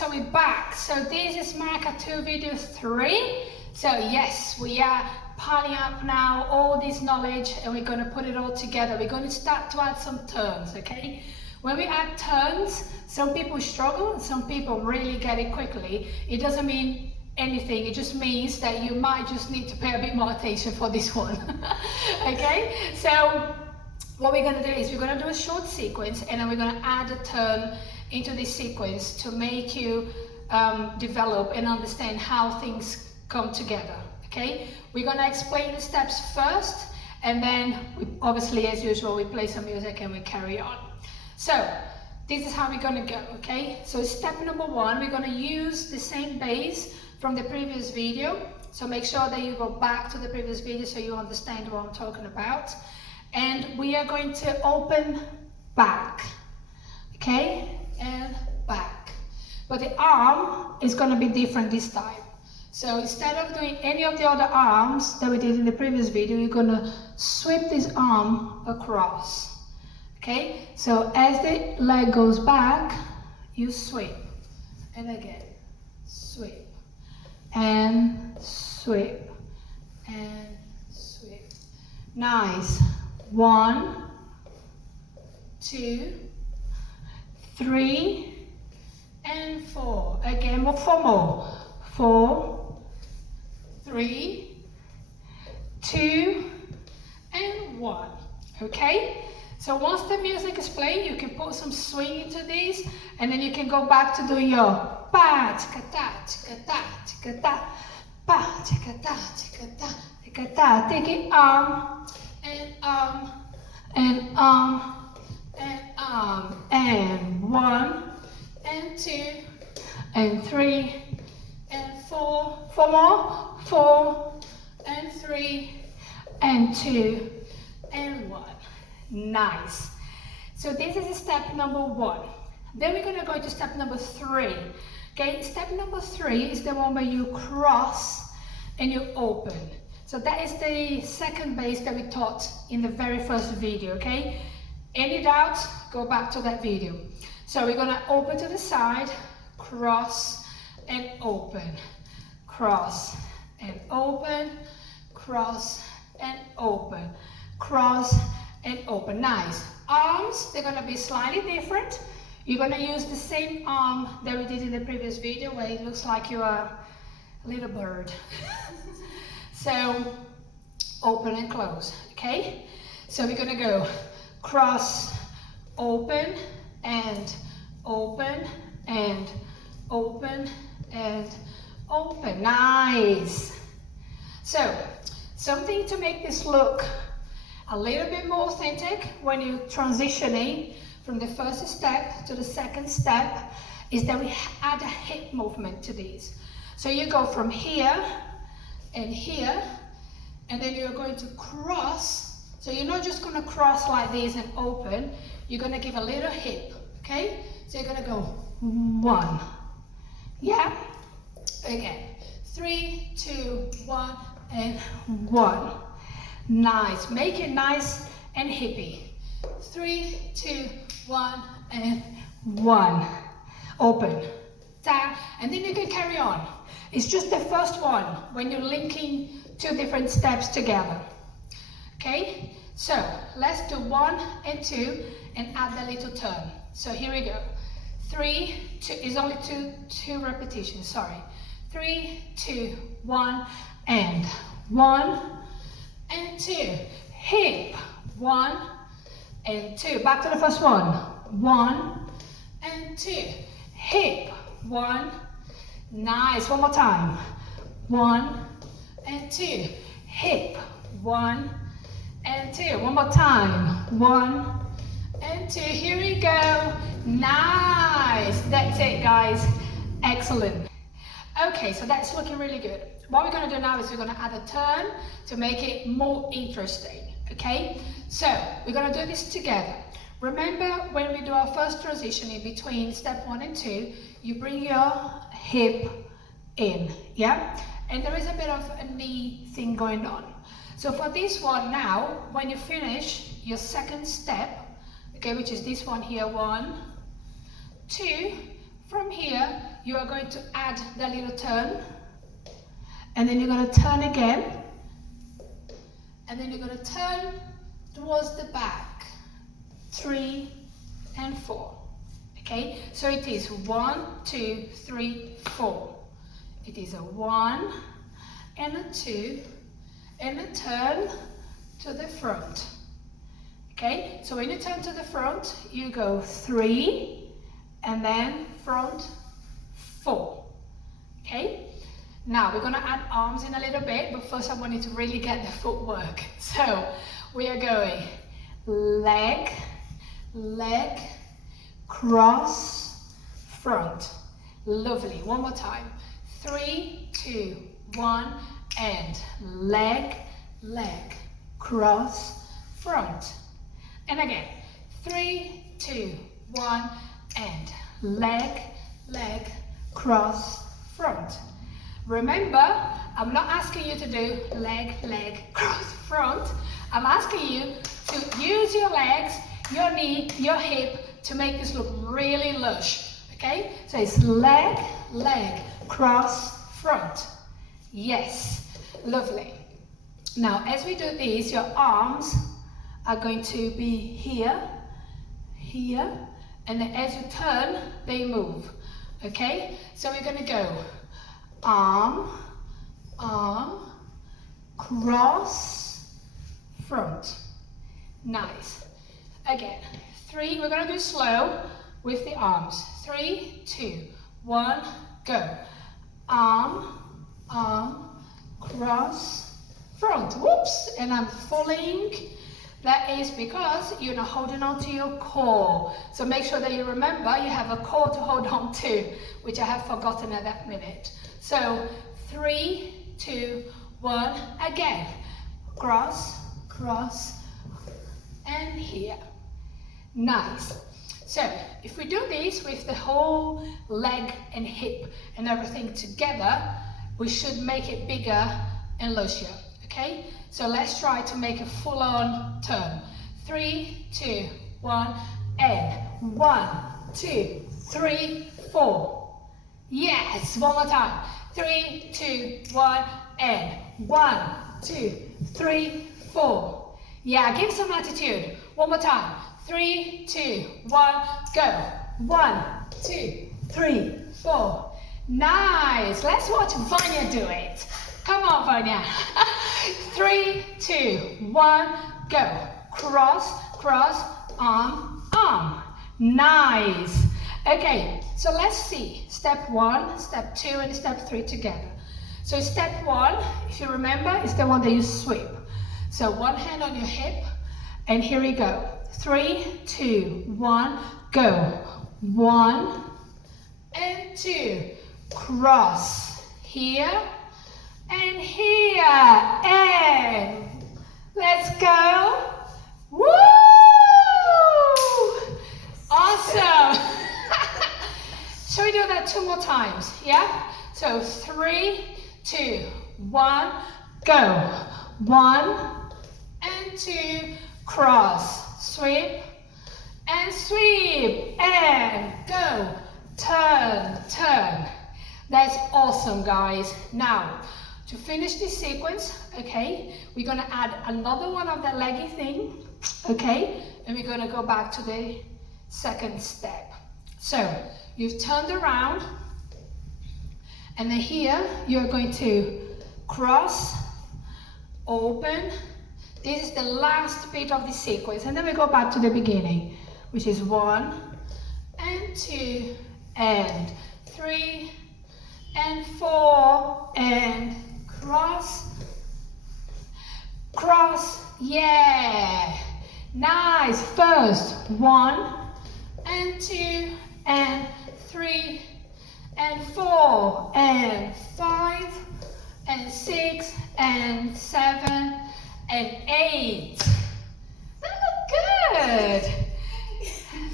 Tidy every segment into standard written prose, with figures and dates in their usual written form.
so we're back. So this is Maracatu video 3. So yes, we are piling up now all this knowledge and we're going to put it all together. We're going to start to add some turns, okay? When we add turns, some people struggle and some people really get it quickly. It doesn't mean anything, it just means that you might just need to pay a bit more attention for this one. Okay, so what we're going to do is we're going to do a short sequence and then we're going to add a turn into this sequence to make you develop and understand how things come together. Okay, we're going to explain the steps first and then obviously, as usual, we play some music and we carry on. So this is how we're going to go. Okay, so step number 1, we're going to use the same bass from the previous video, so make sure that you go back to the previous video so you understand what I'm talking about. And we are going to open back, okay, and back, but the arm is going to be different this time. So instead of doing any of the other arms that we did in the previous video, you're going to sweep this arm across. Okay, so as the leg goes back, you sweep, and again, sweep, and sweep, and sweep. Nice. 1, 2, 3, and 4. Again, 4 more. 4, 3, 2, and 1. Okay? So once the music is playing, you can put some swing into these, and then you can go back to do your pa, tika ta, tika ta, tika ta, pa, tika ta, tika ta, tika ta. Take it arm, and arm, and arm, and arm, and 1, and 2, and 3, and 4. 4 more. 4, and 3, and 2, and 1. Nice. So this is step number 1. Then we're going to go to step number 3. Okay, step number 3 is the one where you cross and you open. So that is the second bass that we taught in the very first video, okay? Any doubts, go back to that video. So we're going to open to the side, cross and open, cross and open, cross and open, cross and open. Nice. Arms, they're going to be slightly different. You're going to use the same arm that we did in the previous video where it looks like you are a little bird. So open and close, okay? So we're going to go cross, open, and open, and open, and open. Nice. So something to make this look a little bit more authentic when you're transitioning from the first step to the second step is that we add a hip movement to these. So you go from here and here, and then you're going to cross. So you're not just going to cross like this and open, you're going to give a little hip, okay? So you're going to go 1, yeah? Again, 3, 2, 1, and 1. Nice. Make it nice and hippie. 3, 2, 1, and 1. Open. Ta. And then you can carry on. It's just the first one when you're linking 2 different steps together. Okay? So let's do 1 and 2 and add the little turn. So here we go. 3, 2 is only two repetitions, sorry. 3, 2, 1, and 1 and 2. Hip. 1 and 2. Back to the first one. 1 and 2. Hip. 1. Nice. One more time. 1 and 2. Hip. 1 and 2. One more time. 1 and 2. Here we go. Nice. That's it, guys. Excellent. Okay, so that's looking really good. What we're going to do now is we're going to add a turn to make it more interesting. Okay, so we're going to do this together. Remember when we do our first transition in between step 1 and 2, you bring your hip in, yeah? And there is a bit of a knee thing going on. So for this one now, when you finish your second step, okay, which is this one here, 1, 2, from here, you are going to add the little turn, and then you're going to turn again, and then you're going to turn towards the back, 3 and 4. Okay, so it is 1, 2, 3, 4. It is a 1 and a 2 and a turn to the front. Okay, so when you turn to the front, you go 3 and then front 4. Okay, now we're going to add arms in a little bit, but first I want you to really get the footwork. So we are going leg, leg, cross, front. Lovely. One more time. 3, 2, 1, and leg, leg, cross, front. And again, 3, 2, 1, and leg, leg, cross, front. Remember, I'm not asking you to do leg, leg, cross, front. I'm asking you to use your legs, your knee, your hip to make this look really lush. Okay? So it's leg, leg, cross, front. Yes. Lovely. Now, as we do this, your arms are going to be here, here, and then as you turn, they move. Okay? So we're going to go arm, arm, cross, front. Nice. Again, 3, we're going to do slow with the arms. 3, 2, 1, go. Arm, arm, cross, front. Whoops, and I'm falling. That is because you're not holding on to your core. So make sure that you remember you have a core to hold on to, which I have forgotten at that minute. So 3, 2, 1, again. Cross, cross, and here. Nice. So if we do this with the whole leg and hip and everything together, we should make it bigger and lusher. Okay? So let's try to make a full-on turn. 3, 2, 1, and 1, 2, 3, 4. Yes, one more time. 3, 2, 1, and 1, 2, 3, 4. Yeah, give some attitude. One more time. 3, 2, 1, go. 1, 2, 3, 4. Nice. Let's watch Vanya do it. Come on, Vanya. 3, 2, 1, go. Cross, cross, arm, arm. Nice. Okay, so let's see. Step 1, step 2, and step 3 together. So step 1, if you remember, is the one that you sweep. So one hand on your hip, and here we go. 3, 2, 1, go. 1 and 2. Cross. Here and here. And let's go. Woo! Awesome. Shall we do that 2 more times? Yeah? So 3, 2, 1, go. 1 and 2, cross. Sweep and sweep and go. Turn, turn. That's awesome, guys. Now, to finish this sequence, okay, we're gonna add another one of that leggy thing, okay, and we're gonna go back to the second step. So, you've turned around, and then here, you're going to cross, open. This is the last bit of the sequence, and then we go back to the beginning, which is 1 and 2 and 3 and 4 and cross, cross, yeah, nice. First 1 and 2 and 3 and 4 and 5 and 6 and 7 and 8. That looked good.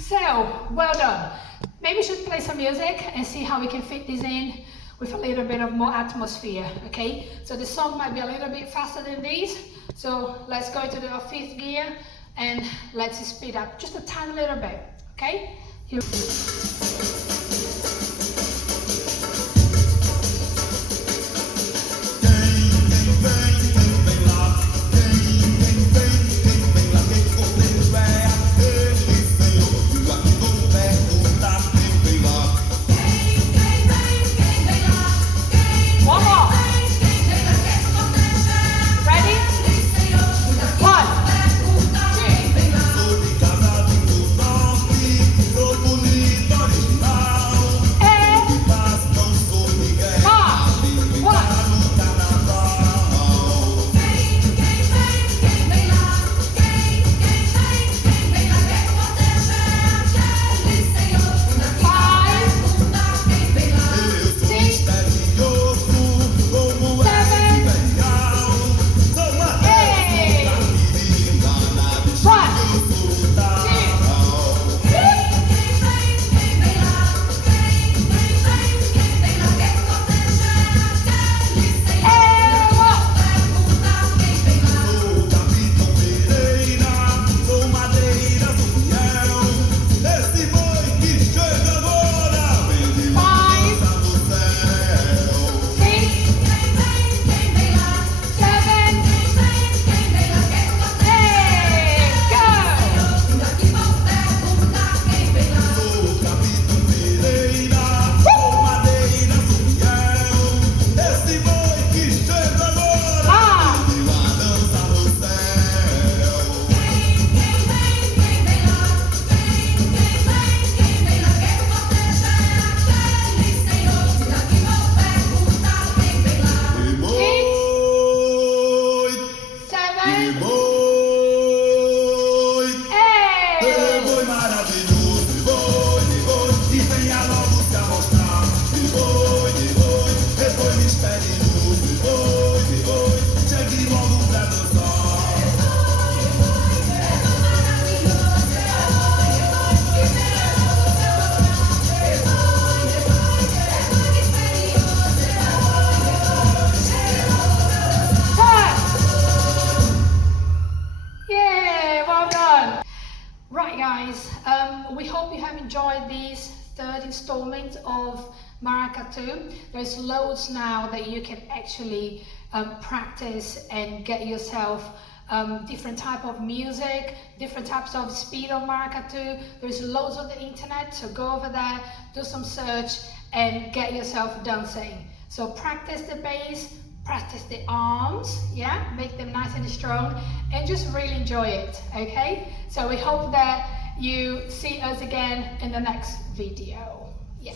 So, well done. Maybe we should play some music and see how we can fit this in with a little bit of more atmosphere, okay? So the song might be a little bit faster than these. So let's go into the 5th gear and let's speed up just a tiny little bit, okay? Here. enjoyed this third installment of Maracatu. There's loads now that you can actually practice and get yourself different type of music, different types of speed of Maracatu. There's loads on the internet, so go over there, do some search and get yourself dancing. So practice the bass, practice the arms, yeah, make them nice and strong, and just really enjoy it, okay? So we hope that you see us again in the next video. Yeah.